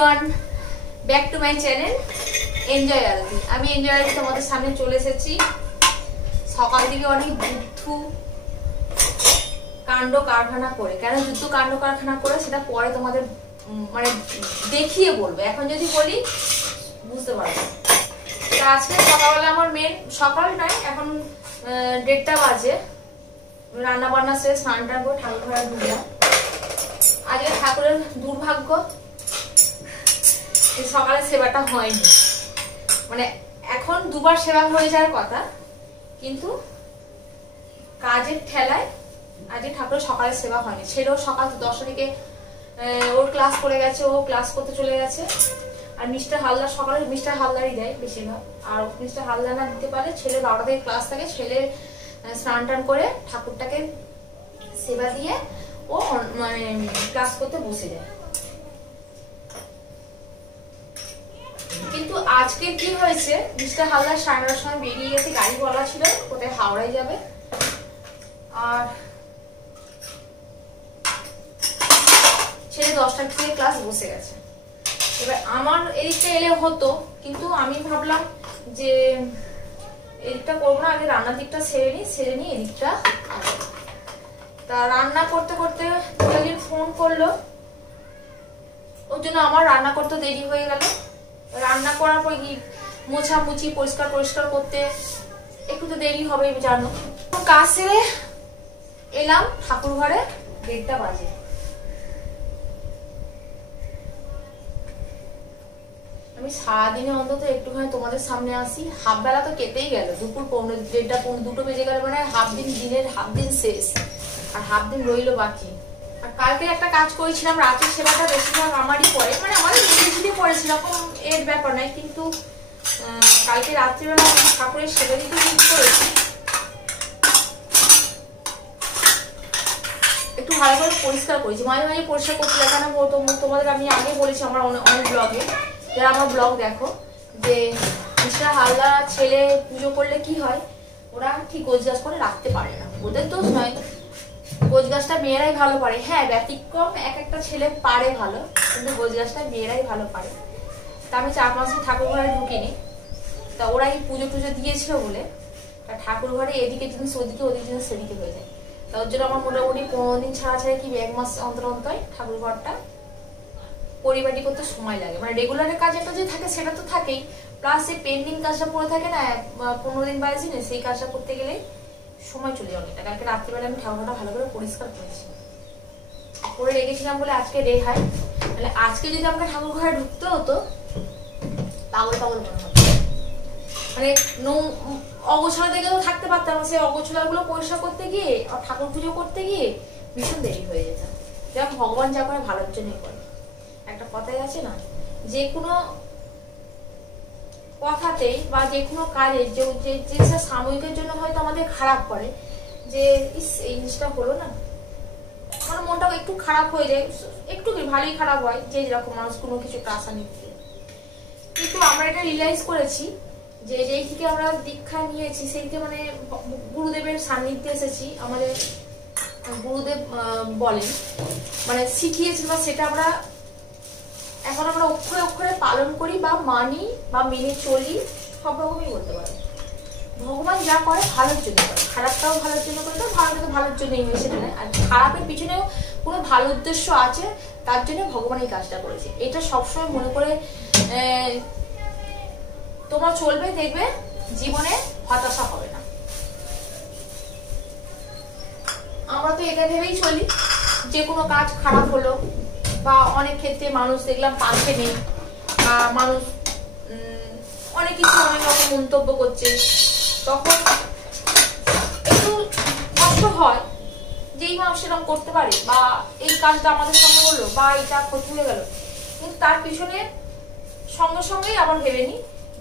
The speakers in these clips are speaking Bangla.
Everyone, back to my channel enjoy Arati. আমি এনজয় আরতি তোমাদের সামনে চলে এসেছি সকাল থেকে অনেক যুদ্ধ কাণ্ড কারখানা করে। কেন যুদ্ধ কাণ্ড কারখানা করে সেটা পরে তোমাদের মানে দেখিয়ে বলবো, এখন যদি বলি বুঝতে পারবে। আজকে সকালবেলা আমার মেন সকাল নয়, এখন 1:30 বাজে, রান্না বান্না শেষ, স্নান টান করে ঠাকুর ঘরে ঢুকলাম। আজকে ঠাকুরের দুর্ভাগ্য সকালে সেবাটা হয়নি, মানে এখন দুবার সেবা হয়ে যাওয়ার কথা, কিন্তু কাজের ঠেলায় আজকে ঠাকুরের সকালে সেবা হয়নি। ছেলেও সকাল 10টা থেকে ওর ক্লাস করে গেছে, ও ক্লাস করতে চলে গেছে। আর মিস্টার হালদার সকালে মিস্টার হালদারই দেয় বেশিরভাগ, আর মিস্টার হালদার না দিতে পারে, ছেলে 12টা থেকে ক্লাস থাকে, ছেলে স্নান টান করে ঠাকুরটাকে সেবা দিয়ে ও মানে ক্লাস করতে বসে যায়। কিন্তু আজকে কি হয়েছে, মিস্টার হালদার 9:30টার সময় বেরিয়ে গেছে, গাড়ি বলা ছিল কোথায় হাওড়ায় যাবে, আর ছেলে 10টা থেকে ক্লাস বসে গেছে। এবার আমার এদিকটা এলে হতো, কিন্তু আমি ভাবলাম যে এদিকটা করবো না, আগে রান্নার দিকটা সেরে নিই এদিকটা। তা রান্না করতে করতে একদিন ফোন করলো, ওর জন্য আমার রান্না করতে দেরি হয়ে গেল। রান্না করার পর কি মোছামুছি পরিষ্কার করতে একটু তো দেরি হবে জানো। কাজ সেরে এলাম ঠাকুর ঘরে, 1:30 বাজে। আমি সারাদিনে অন্তত একটুখানি তোমাদের সামনে আসি। হাফ বেলা তো কেটেই গেল, দুপুর 1:30 বেজে গেল, মানে দিনের হাফ দিন শেষ, আর হাফ দিন রইলো বাকি। আর কালকে একটা কাজ করেছিলাম, রাতের সেবাটা বেশিরভাগ আমারই পড়ে, মানে আমাদের নিজে পড়েছি, এরকম এর ব্যাপার নাই, কিন্তু কালকে রাত্রিবেলা আমি ঠাকুরের সেবা দিতে করেছি। একটু ভালো করে পরিষ্কার করেছি, মাঝে মাঝে পরিষ্কার করতে লাগে না। তোমাদের আমি আগে বলেছি আমার অনেক ব্লগে, যারা আমার ব্লগ দেখো, যে মিস্টার হালদার ছেলে পুজো করলে কি হয়, ওরা ঠিক গোছগাছ করে রাখতে পারে না। ওদের দোষ নয়, গোছগাছটা মেয়েরাই ভালো পারে। হ্যাঁ, ব্যতিক্রম এক একটা ছেলে পারে ভালো, কিন্তু গোছগাছটা মেয়েরাই ভালো পারে। তা আমি 4-5 দিন ঠাকুর ঘরে ঢুকিনি, তা ওরা এই পুজো দিয়েছিল বলে ঠাকুর ঘরে এদিকে জিনিস ওদিকে, ওদিকে জিনিস সেদিকে হয়ে যায়। তা ওর জন্য আমার মোটামুটি 15 দিন ছাড়া কি 1 মাস অন্তর ঠাকুর ঘরটা পরিপাটি করতে সময় লাগে। মানে রেগুলারের কাজ একটা যে থাকে সেটা তো থাকেই, প্লাস এই পেন্ডিং কাজটা পড়ে থাকে না 15 দিন 22 দিনে, সেই কাজটা করতে গেলে সময় চলে যায় অনেকটা। কালকে রাত্রিবেলা আমি ঠাকুরটা ভালো করে পরিষ্কার করেছি, করে রেখেছিলাম বলে আজকে রেহাই। তাহলে আজকে যদি আমাকে ঠাকুর ঘরে ঢুকতে হতো, পাগল মনে হতো, মানে অগোছলা দেখে তো থাকতে পারতাম না। সেই অগোছলা গুলো পরিষ্কার করতে গিয়ে আর ঠাকুর পুজো করতে গিয়ে ভীষণ দেরি হয়ে যেত। যেমন ভগবান যা করে ভালোর জন্যই করে, একটা কথাই আছে না, যে কোনো কথাতেই বা যে কোনো কাজে যে জিনিসটা সাময়িকের জন্য হয়তো আমাদের খারাপ করে, যে এই জিনিসটা হলো না, মানে মনটা একটু খারাপ হয়ে যায়, একটু ভালোই খারাপ হয়, যে যেরকম মানুষ কোনো কিছু আশা নিচ্ছে। কিন্তু আমরা এটা রিয়েলাইজ করেছি যে যেই থেকে আমরা দীক্ষা নিয়েছি, সেই থেকে মানে গুরুদেবের সান্নিধ্যে এসেছি, আমাদের গুরুদেব বলেন মানে শিখিয়েছেন, বা সেটা আমরা এখন আমরা অক্ষরে অক্ষরে পালন করি বা মানি বা মেনে চলি, সব রকমই বলতে পারি। ভগবান যা করে ভালোর জন্য করে, খারাপটাও ভালোর জন্য করে, ভালোটা তো ভালোর জন্যই হয়েছে না, আর খারাপের পিছনেও কোনো ভালো উদ্দেশ্য আছে, তার জন্য ভগবান এই কাজটা করেছে। এটা সবসময় মনে করে তোমরা চলবে, দেখবে জীবনে হতাশা হবে না। আমরা তো এটা ভেবেই চলি, যে কোনো কাজ খারাপ হলো, বা অনেক ক্ষেত্রে মানুষ দেখলাম পাশে নেই, বা মানুষ অনেক কিছু অনেক রকম মন্তব্য করছে, তখন একটু কষ্ট হয় যে এই মানুষ এরকম করতে পারে, বা এই কাজটা আমাদের সঙ্গে হলো, বা এটা ক্ষতি হয়ে গেল। কিন্তু তার পিছনে সঙ্গেই আবার ভেবে নি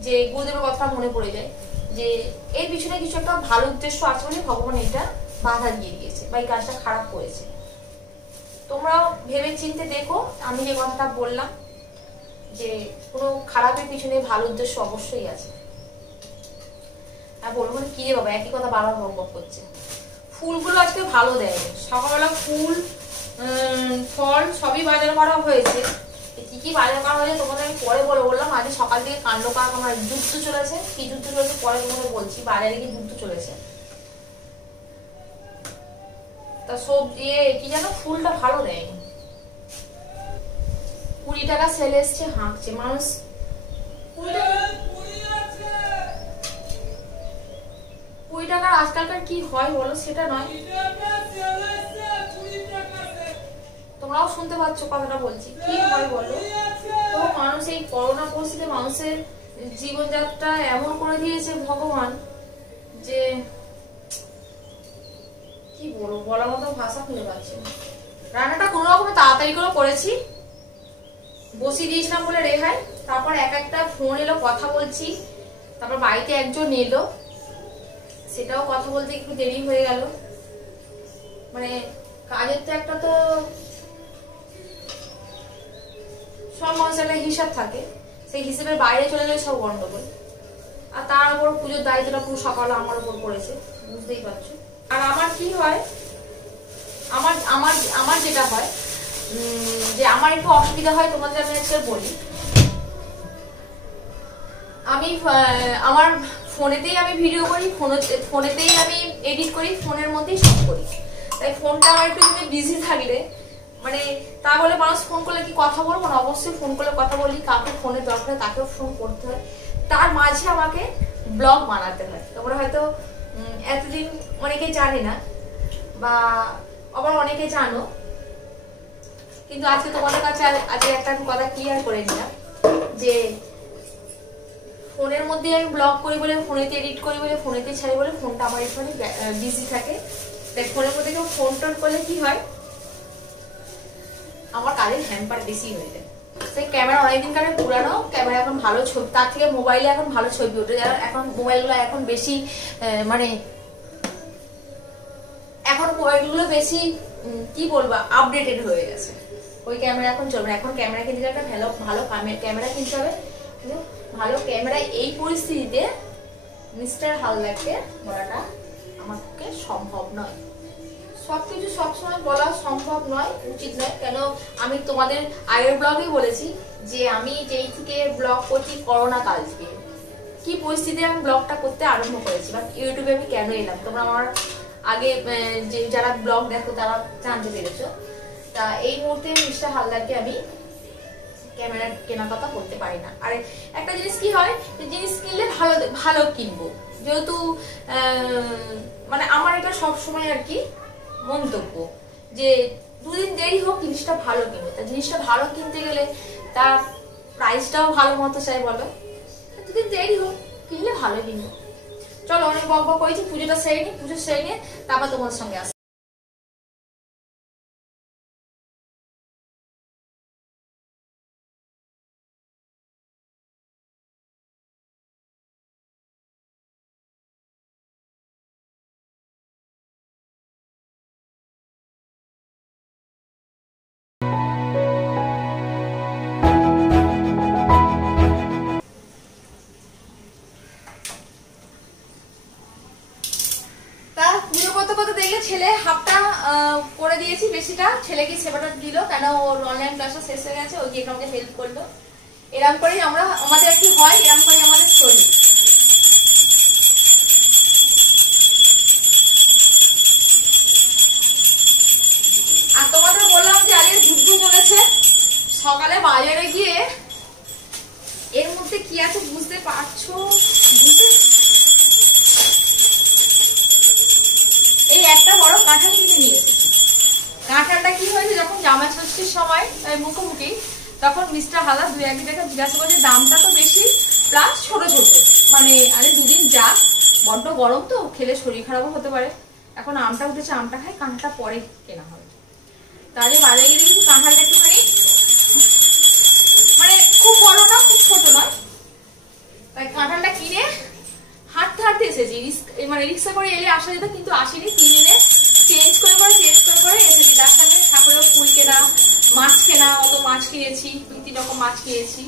যে গুরুদেবের কথা মনে পড়ে যায়, যে এর পিছনে কিছু একটা ভালো উদ্দেশ্য আছে বলে ভগবান এটা বাধা দিয়ে দিয়েছে, বা এই কাজটা খারাপ করেছে। তোমরাও ভেবে চিন্তে দেখো, আমি যে কথাটা বললাম, যে কোনো খারাপের পিছনে ভালো উদ্দেশ্য অবশ্যই আছে। আর বলবো কি রে বাবা, একই কথা বারবার বকবক করছে। ফুলগুলো আজকে ভালো দেয়, সকালবেলা ফুল ফল সবই বাজার করা হয়েছে, কি কি বাজার করা হয়েছে তোমাদের আমি পরে বললাম। আজ সকাল থেকে কাণ্ড কারখানা আমার যুদ্ধ চলেছে, কি যুদ্ধ চলেছে পরে তোমাদের বলছি। বাজারে কি যুদ্ধ চলেছে। তা সবজি কি জানো, ফুলটা ভালো দেয়নি। 20 টাকা সেল এসছে, হাঁকছে মানুষ। 20 টাকার আজকালকার কি হয় বলো, সেটা নয়। তোমরাও শুনতে পাচ্ছ কথাটা বলছি, কি হয় বলো। তো মানুষ এই করোনা পরিস্থিতিতে মানুষের জীবনযাত্রা এমন করে দিয়েছে ভগবান, যে কি বলবো, বলার মতো ভাষা খুঁজে পাচ্ছি না। রান্নাটা কোনো রকমে তাড়াতাড়ি করে করেছি, বসিয়ে দিয়েছিলাম বলে রেহাই। তারপর একটা ফোন এলো, কথা বলছি। তারপর বাড়িতে একজন এলো, সেটাও কথা বলতে একটু দেরি হয়ে গেল। মানে কাজের তো একটা তো সব মানুষের একটা হিসাব থাকে, সেই হিসেবের বাইরে চলে গেলে সব গন্ডগোল। আর তার উপর পুজোর দায়িত্বটা পুরো সকালে আমার উপর পড়েছে, বুঝতেই পারছো। আর আমার কি হয়, আমার আমার আমার যেটা হয় যে আমার একটু অসুবিধা হয়, তোমাদের আমি আজকে বলি। আমি আমার ফোনেতেই আমি ভিডিও করি, ফোনেতেই আমি এডিট করি, ফোনের মধ্যেই সব করি। তাই ফোনটা আমার একটু বিজি থাকলে, মানে তা বলে মানুষ ফোন করলে কি কথা বলবো না, অবশ্যই ফোন করলে কথা বলি। কাকে ফোনের দরকার তাকেও ফোন করতে হয়, তার মাঝে আমাকে ব্লগ বানাতে হয়। তোমরা হয়তো এতদিন অনেকে জানে না, বা আবার অনেকে জানো, কিন্তু আজকে তোমাদের কাছে আজকে একটা কথা ক্লিয়ার করে নিলাম যে ফোনের মধ্যে আমি ব্লগ করি বলে, ফোনেতে এডিট করি বলে, ফোনেতে ছাড়ি বলে ফোনটা আমার একটু বিজি থাকে। তাই ফোনের মধ্যে কেউ ফোন টোন করলে কি হয়, আমার কাজের হ্যাম্পার বেশি হয়ে যায়। সেই ক্যামেরা অনেকদিন কারণে পুরানো ক্যামেরা, এখন ভালো ছবি, তার থেকে মোবাইলে এখন ভালো ছবি ওঠে। যারা এখন মোবাইলগুলো এখন বেশি মানে এখন মোবাইলগুলো বেশি কি বলবো আপডেটেড হয়ে গেছে। ওই ক্যামেরা এখন চলবে না। এখন ক্যামেরা কিনতে একটা ভালো ক্যামেরা কিনতে হবে। ভালো ক্যামেরা এই পরিস্থিতিতে মিস্টার হালদারকে বলাটা আমার পক্ষে সম্ভব নয়। সবকিছু সবসময় বলা সম্ভব নয়, উচিত নয়। কেন আমি তোমাদের আগের ব্লগে বলেছি যে আমি যেই থেকে ব্লগ করছি করোনা কাল থেকে, কি পরিস্থিতিতে আমি ব্লগটা করতে আরম্ভ করেছি বা ইউটিউবে আমি কেন এলাম, তোমরা আমার আগে যে যারা ব্লগ দেখো তারা জানতে পেরেছো। তা এই মুহূর্তে মিস্টার হালদারকে আমি ক্যামেরা কেনা কথা করতে পারি না। আর একটা জিনিস কি হয়, জিনিস কিনলে ভালো ভালো কিনবো, যেহেতু মানে আমার এটা সবসময় আর কি মন্তব্য যে দুদিন দেরি হোক জিনিসটা ভালো কিনবো। তা জিনিসটা ভালো কিনতে গেলে তার প্রাইসটাও ভালো মতো চাই, বলো। দুদিন দেরি হোক, কিনলে ভালো কিনবো। চলো অনেক বক বক করেছি, পুজোটা সেরে নি, পুজো সেরে নিয়ে তারপর তোমার সঙ্গে আসি। ছেলে হাফটা করে দিয়েছি, বেশিটা ছেলেকে সেবাটা দিল, কেন ওর অনলাইন ক্লাসটা শেষ হয়ে গেছে, ওই গিয়ে আমাকে হেল্প করলো। এরকম করেই আমরা আমাদের কি হয়, এরকম করেই আমাদের চলি। আর তোমাদের বললাম যে আজকে যুদ্ধ চলেছে। সকালে বাজারে গিয়ে এর মধ্যে কি আছে বুঝতে পারছো, এই একটা বড় কাঁঠাল কিনে নিয়ে এসেছি। কাঁঠালটা কি হয়েছে, যখন জামাই ষষ্ঠীর সময় মুখোমুখি, তখন মিস্টার হালদার 2-1 টাকা জিজ্ঞাসা করছে, দামটা তো বেশি, প্লাস ছোট ছোট, মানে আরে দুদিন যাক, বড্ড গরম তো, খেলে শরীর খারাপও হতে পারে। এখন আমটা উঠেছে, আমটা খাই, কাঁঠালটা পরে কেনা হবে। তাহলে বাজারে গিয়ে দেখি কাঁঠালটা একটুখানি মানে খুব বড় না খুব ছোট নয়, তাই কাঁঠালটা কিনে হাঁটতে হাঁটতে এসেছি। মানে রিক্সা করে এলে আসা যেত, কিন্তু আসেনি। 3 দিনে চেঞ্জ করে এসেছি। তার সঙ্গে ঠাকুরের ফুল কেনা, মাছ কেনা, অত মাছ কিনেছি, 2-3 রকম মাছ কিনেছি।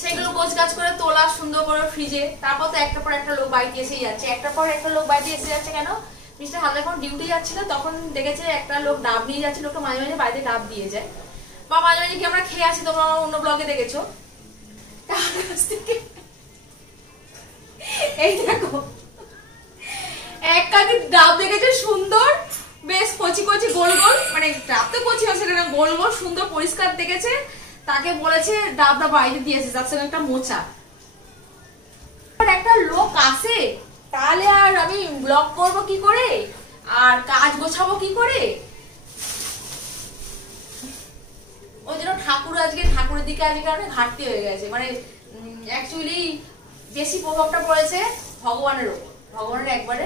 সেগুলো গোছ গাছ করে তোলা সুন্দর করে ফ্রিজে। তারপর তো একটার পর একটা লোক বাড়িতে এসেই যাচ্ছে, একটার পর একটা লোক বাড়িতে এসে যাচ্ছে। কেন মিস্টার হালদার যখন ডিউটি যাচ্ছিল তখন দেখেছে একটা লোক ডাব নিয়ে যাচ্ছে, লোকটা মাঝে মাঝে বাড়িতে ডাব দিয়ে যায়, বা মাঝে মাঝে কি আমরা খেয়ে আসি, তোমরা অন্য ব্লগে দেখেছো। এই দেখো এক কাঁদি ডাব দেখেছে সুন্দর, বেশ কচি কচি গোল গোল, মানে ডাব তো কচি হচ্ছে না, গোল গোল সুন্দর পরিষ্কার দেখেছে, তাকে বলেছে ডাবটা বাড়িতে দিয়েছে, তার সঙ্গে একটা মোচা। একটা লোক আসে তাহলে আর আমি ব্লগ করব কি করে, আর কাজ গোছাবো কি করে। ওই জন্য ঠাকুর আজকে ঠাকুরের দিকে আজকে কারণে ঘাটতি হয়ে গেছে, মানে অ্যাকচুয়ালি বেশি প্রভাবটা পড়েছে ভগবানের উপর, ভগবানের একবারে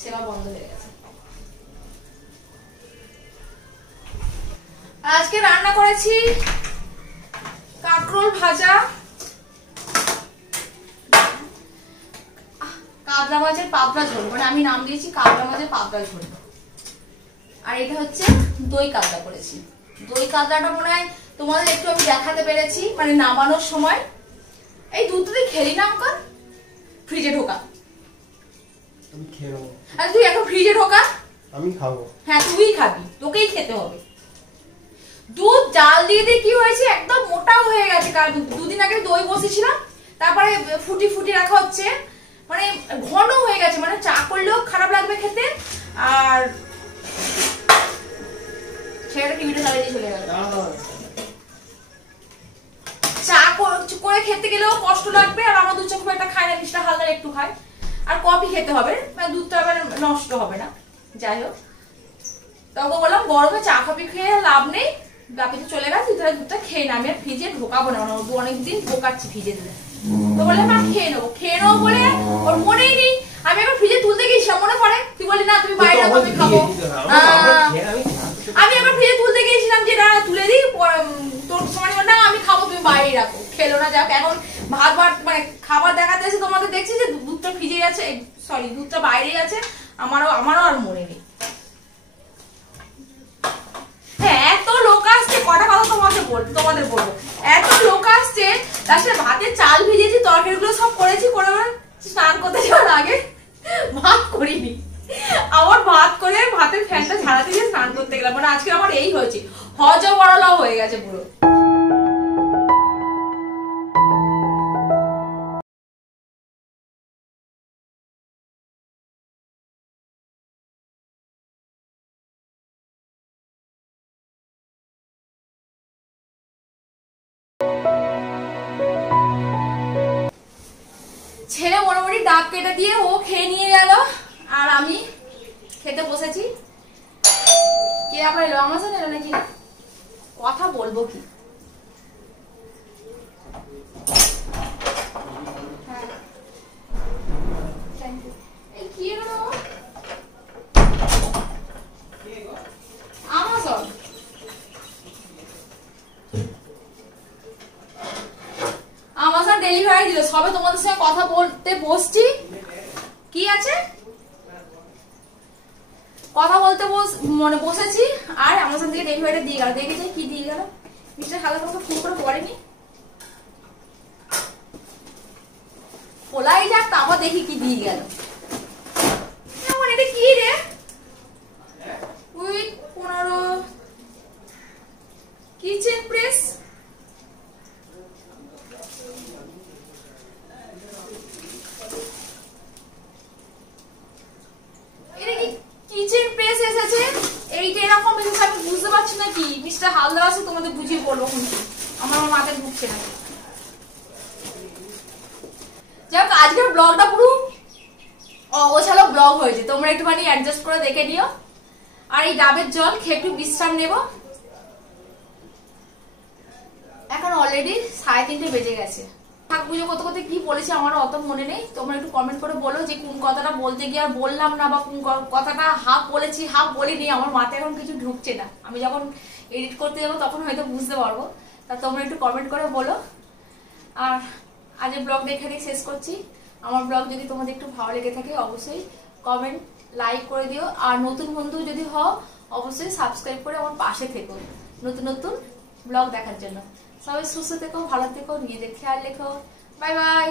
সেবা বন্ধ হয়ে গেছে। আজকে রান্না করেছি কাঁকরোল ভাজা, কাতলা মাছের পাতলা ঝোল, মানে আমি নাম দিয়েছি কাতলা মাছের পাতলা ঝোল, আর এটা হচ্ছে দই কাতলা করেছি। দই কাতলাটা মনে হয় তোমাদের একটু আমি দেখাতে পেরেছি, মানে নামানোর সময়। এই দুধ তুই খেলি না অঙ্কন, ফ্রিজে ঢোকা, আমি খেয়ে নেবো। আচ্ছা তুই এখন ফ্রিজে ঢোকা, আমি খাবো। হ্যাঁ তুই খাবি, তোকেই খেতে হবে। দুধ জাল দিয়ে দিয়ে কি হয়েছে, একদম মোটাও হয়ে গেছে, কারণ দুদিন আগে দই বসেছিলাম, তারপরে ফুটি ফুটি রাখা হচ্ছে, মানে ঘন হয়ে গেছে, মানে চা করলেও খারাপ লাগবে খেতে। আর ছেলেটা টিভিটা চালিয়ে দিয়ে চলে গেল। চা করে খেতে গেলেও কষ্ট লাগবে, আর আমার দুধ চা খুব একটা খায় না, মিস্টার হালদার একটু খায়, আর কফি খেতে হবে, মানে দুধটা আবার নষ্ট হবে না। যাই হোক, তখন বললাম গরমে চা কফি খেয়ে লাভ নেই, বাপি তো চলে গেছে, তাহলে দুধটা খেয়ে না, আমি আর ফ্রিজে ঢোকাবো না, অনেকদিন ঢোকাচ্ছি ফ্রিজে দিলে। তো বলে মা খেয়ে নেবো বলে ওর মনেই নেই, আমি এখন ফ্রিজে তুলতে গিয়েছিলাম, মনে পড়ে তুই বলি না তুমি বাইরে রাখো আমি খাবো, আমি এখন ফ্রিজে তুলতে গিয়েছিলাম যে না তুলে দিই, তোর সময় না আমি খাবো তুমি বাইরে রাখো, খেলো না। যাক এখন ভাত মানে খাবার দেখাতে এসে তোমাদের দেখছি যে দুধটা ফ্রিজে আছে, সরি দুধটা বাইরেই আছে, আমারও আর মনে নেই। হ্যাঁ এত লোক আসছে, কটা কথা তোমাদের বলবো, এত লোক আসছে, তার সাথে ভাতে চাল ভিজেছি, তরকারিগুলো সব করেছি, করে স্নান করতে যাওয়ার আগে ভাত করিনি, আমার ভাত করে ভাতের ফ্যানটা ঝাড়াতে গিয়ে স্নান করতে গেলাম, মানে আজকে আমার এই হয়েছে, হজবরলাও হয়ে গেছে পুরো। ছেলে মোটামুটি ডাব কেটে দিয়ে ও খেয়ে নিয়ে গেল, আর আমি খেতে বসেছি। কে আবার এলো, আমার সাথে এলো নাকি, কথা বলবো কি। আমাজন ডেলিভারি দিল, সবে তোমাদের সঙ্গে কথা বলতে বসছি, কি আছে কথা বলতে বসেছি, আর আমাজন থেকে ডেলিভারি দিয়ে গেল। দেখেছি কি দিয়ে গেল, মিস্টার হালদার কথা ফোন করে পড়েনি, খোলাই যাক, তারপর দেখি কি দিয়ে গেল। এটা কি রে, with 15 kitchen press, kitchen press এসেছে, এইটা এরকম এসেছে, আমি বুঝতে পারছি না কি মিস্টার হালদার আছে, তোমাদের বুঝিয়ে বলবো কিন্তু আমার মাথায় ঢুকছে না। যাক আজকের ব্লগটা পুরো অগোছালো ব্লগ হয়েছে, তোমরা একটুখানি অ্যাডজাস্ট করে দেখে নিও। আর এই ডাবের জল খেয়ে একটু বিশ্রাম নেব, এখন অলরেডি 3:30 বেজে গেছে। ঠাকুর পুজো করতে করতে কি বলেছি আমার অত মনে নেই, তোমরা একটু কমেন্ট করে বলো যে কোন কথাটা বলতে গিয়ে আর বললাম না, বা কোন কথাটা হাফ বলেছি হাফ বলিনি, আমার মাথায় এখন কিছু ঢুকছে না, আমি যখন এডিট করতে যাবো তখন হয়তো বুঝতে পারবো, তা তোমরা একটু কমেন্ট করে বলো। আর আজকের ব্লগটা এখানেই শেষ করছি। আমার ব্লগ যদি তোমাদের একটু ভালো লেগে থাকে অবশ্যই কমেন্ট লাইক করে দিও, আর নতুন বন্ধু যদি হও অবশ্যই সাবস্ক্রাইব করে আমার পাশে থেকো নতুন নতুন ব্লগ দেখার জন্য। সবাই সুস্থ থেকো, ভালো থেকো, নিজেদের খেয়াল রেখো, বাই বাই।